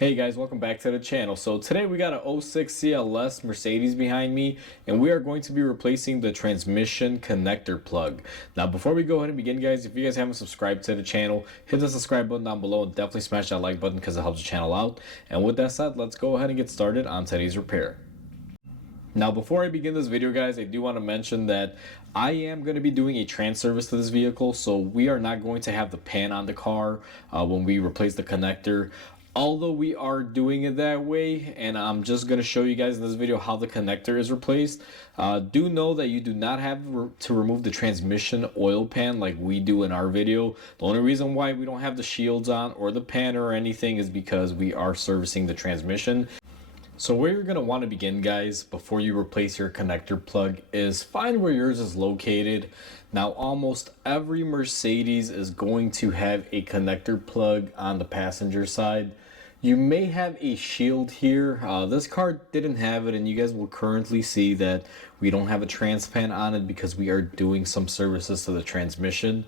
Hey guys, welcome back to the channel. So today we got a '06 CLS Mercedes behind me, and we are going to be replacing the transmission connector plug. Now before we go ahead and begin guys, if you guys haven't subscribed to the channel, hit the subscribe button down below and definitely smash that like button because it helps the channel out. And with that said, let's go ahead and get started on today's repair. Now before I begin this video guys, I do want to mention that I am going to be doing a trans service to this vehicle, so we are not going to have the pan on the car when we replace the connector. Although we are doing it that way, and I'm just going to show you guys in this video how the connector is replaced. Do know that you do not have to remove the transmission oil pan like we do in our video. The only reason why we don't have the shields on or the pan or anything is because we are servicing the transmission. So where you're going to want to begin guys before you replace your connector plug is find where yours is located. Now almost every Mercedes is going to have a connector plug on the passenger side. You may have a shield here. This car didn't have it, and you guys will currently see that we don't have a trans pan on it because we are doing some services to the transmission.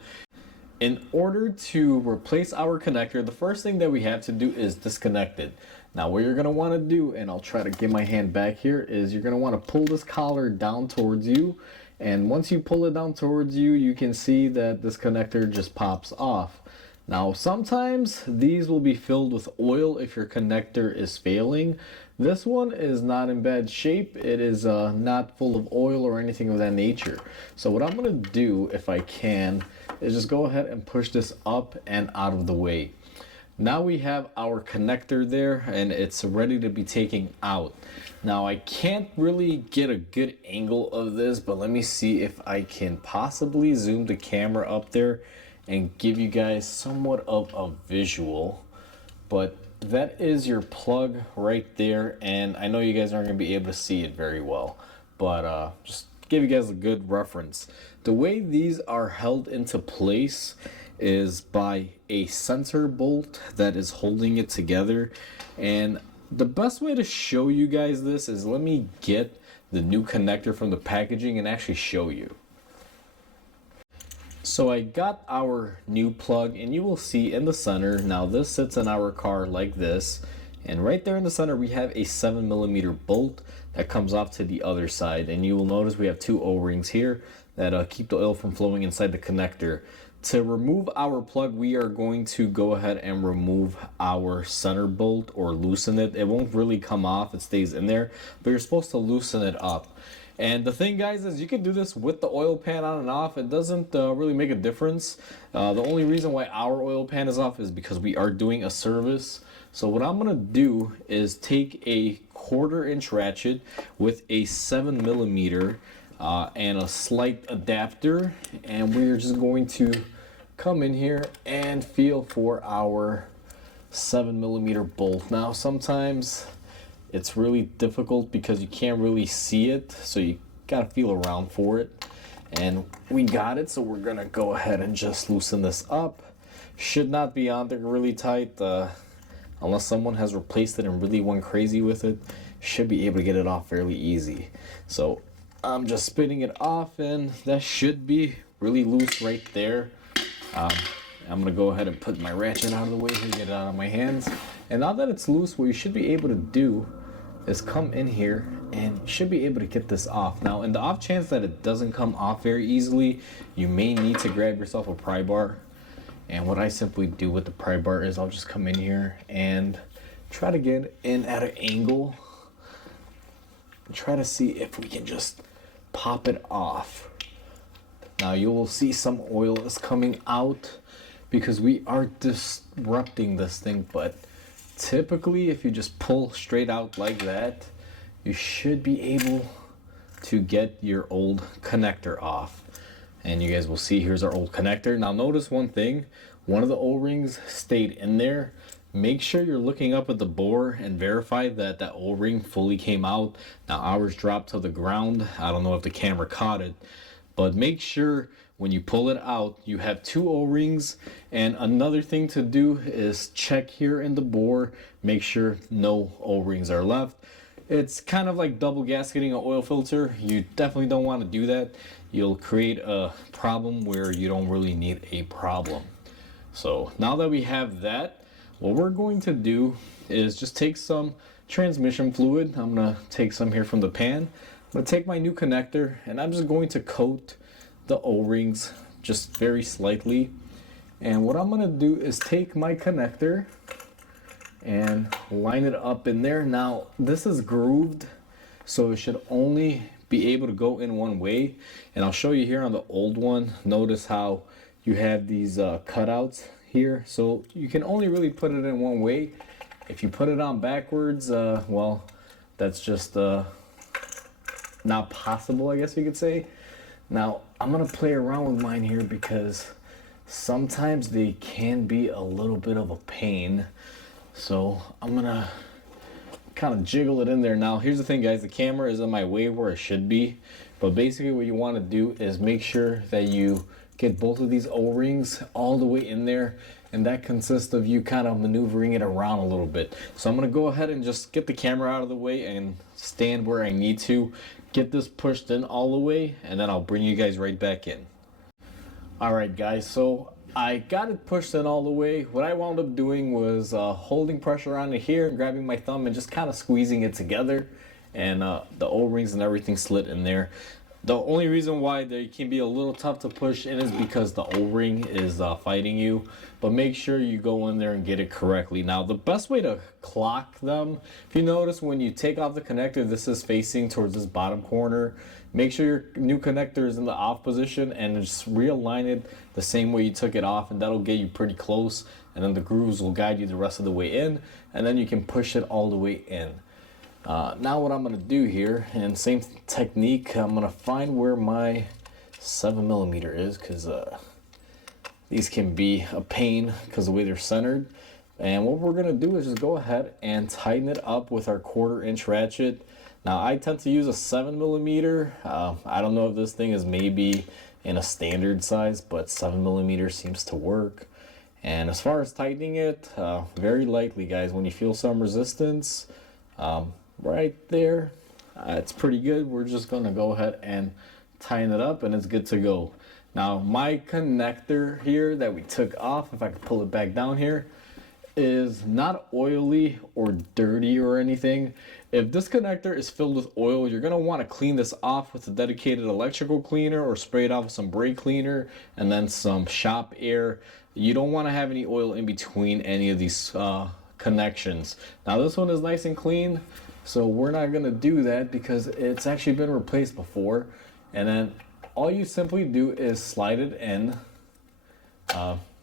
In order to replace our connector, the first thing that we have to do is disconnect it. Now what you're going to want to do, and I'll try to get my hand back here, is you're going to want to pull this collar down towards you. And once you pull it down towards you, you can see that this connector just pops off. Now sometimes these will be filled with oil if your connector is failing. This one is not in bad shape. It is not full of oil or anything of that nature. So what I'm going to do, if I can, is just go ahead and push this up and out of the way. Now we have our connector there and it's ready to be taken out. Now I can't really get a good angle of this, but let me see if I can possibly zoom the camera up there and give you guys somewhat of a visual. But that is your plug right there, and I know you guys aren't going to be able to see it very well, but just give you guys a good reference. The way these are held into place is by a center bolt that is holding it together. And the best way to show you guys this is let me get the new connector from the packaging and actually show you. So I got our new plug, and you will see in the center, now this sits in our car like this, and right there in the center we have a 7mm bolt that comes off to the other side, and you will notice we have two O-rings here that keep the oil from flowing inside the connector. To remove our plug, we are going to go ahead and remove our center bolt or loosen it. It won't really come off, it stays in there, but you're supposed to loosen it up. And the thing guys is you can do this with the oil pan on and off. It doesn't really make a difference. The only reason why our oil pan is off is because we are doing a service. So what I'm gonna do is take a 1/4-inch ratchet with a 7mm and a slight adapter, and we're just going to come in here and feel for our 7mm bolt. Now sometimes it's really difficult because you can't really see it, so you gotta feel around for it. And we got it, so we're gonna go ahead and just loosen this up. Should not be on there really tight, unless someone has replaced it and really went crazy with it. Should be able to get it off fairly easy. So I'm just spinning it off, and that should be really loose right there. I'm gonna go ahead and put my ratchet out of the way and get it out of my hands. And now that it's loose, what you should be able to do is come in here and you should be able to get this off. Now in the off chance that it doesn't come off very easily, you may need to grab yourself a pry bar. And what I simply do with the pry bar is I'll just come in here and try to get in at an angle and try to see if we can just pop it off. Now you will see some oil is coming out because we are disrupting this thing, but typically if you just pull straight out like that, you should be able to get your old connector off. And you guys will see here's our old connector. Now notice one thing, one of the O-rings stayed in there. Make sure you're looking up at the bore and verify that that O-ring fully came out. Now ours dropped to the ground. I don't know if the camera caught it, but make sure when you pull it out you have two O-rings. And another thing to do is check here in the bore, make sure no O-rings are left. It's kind of like double gasketing an oil filter. You definitely don't want to do that. You'll create a problem where you don't really need a problem. So now that we have that, what we're going to do is just take some transmission fluid. I'm gonna take some here from the pan. I'm gonna take my new connector and I'm just going to coat the O-rings just very slightly. And what I'm gonna do is take my connector and line it up in there. Now this is grooved, so it should only be able to go in one way. And I'll show you here on the old one. Notice how you have these cutouts here, so you can only really put it in one way. If you put it on backwards, well, that's just not possible, I guess you could say. Now I'm gonna play around with mine here because sometimes they can be a little bit of a pain. So I'm gonna kind of jiggle it in there. Now here's the thing, guys, the camera is in my way where it should be, but basically what you want to do is make sure that you get both of these O-rings all the way in there, and that consists of you kind of maneuvering it around a little bit. So I'm gonna go ahead and just get the camera out of the way and stand where I need to, get this pushed in all the way, and then I'll bring you guys right back in. Alright guys, so I got it pushed in all the way. What I wound up doing was holding pressure on it here and grabbing my thumb and just kind of squeezing it together, and the O-rings and everything slid in there. The only reason why they can be a little tough to push in is because the O-ring is fighting you, but make sure you go in there and get it correctly. Now the best way to clock them, if you notice when you take off the connector, this is facing towards this bottom corner. Make sure your new connector is in the off position and just realign it the same way you took it off, and that'll get you pretty close, and then the grooves will guide you the rest of the way in, and then you can push it all the way in. Now what I'm going to do here, and same technique, I'm going to find where my 7mm is, because these can be a pain because of the way they're centered. And what we're going to do is just go ahead and tighten it up with our 1/4-inch ratchet. Now I tend to use a 7mm. I don't know if this thing is maybe in a standard size, but 7mm seems to work. And as far as tightening it, very lightly, guys. When you feel some resistance, right there, it's pretty good. We're just gonna go ahead and tighten it up and it's good to go. Now my connector here that we took off, if I could pull it back down here, is not oily or dirty or anything. If this connector is filled with oil, you're gonna want to clean this off with a dedicated electrical cleaner, or spray it off with some brake cleaner and then some shop air. You don't want to have any oil in between any of these connections. Now this one is nice and clean, so we're not gonna do that because it's actually been replaced before. And then all you simply do is slide it in,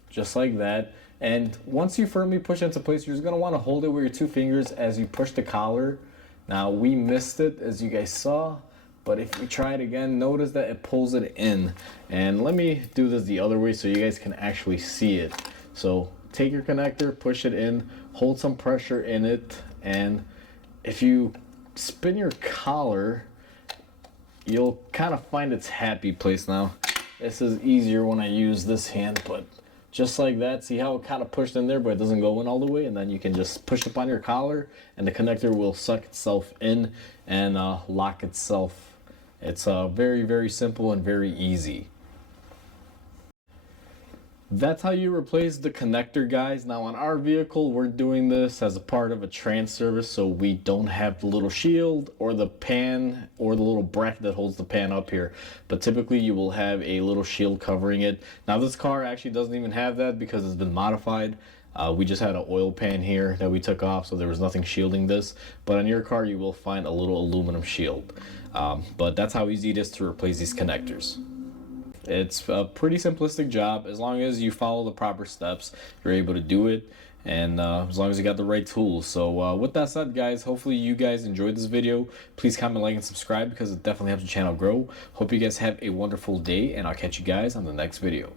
just like that. And once you firmly push it into place, you're just gonna want to hold it with your 2 fingers as you push the collar. Now we missed it, as you guys saw, but if we try it again, notice that it pulls it in. And let me do this the other way so you guys can actually see it. So take your connector, push it in, hold some pressure in it, and if you spin your collar, you'll kind of find its happy place. Now this is easier when I use this hand, but just like that, see how it kind of pushed in there but it doesn't go in all the way, and then you can just push upon your collar and the connector will suck itself in and lock itself. It's very, very simple and very easy. That's how you replace the connector, guys. Now on our vehicle, we're doing this as a part of a trans service, so we don't have the little shield or the pan or the little bracket that holds the pan up here, but typically you will have a little shield covering it. Now this car actually doesn't even have that because it's been modified. We just had an oil pan here that we took off, so there was nothing shielding this, but on your car you will find a little aluminum shield. But that's how easy it is to replace these connectors. It's a pretty simplistic job. As long as you follow the proper steps, you're able to do it, and as long as you got the right tools. So with that said, guys, hopefully you guys enjoyed this video. Please comment, like, and subscribe because it definitely helps the channel grow. Hope you guys have a wonderful day, and I'll catch you guys on the next video.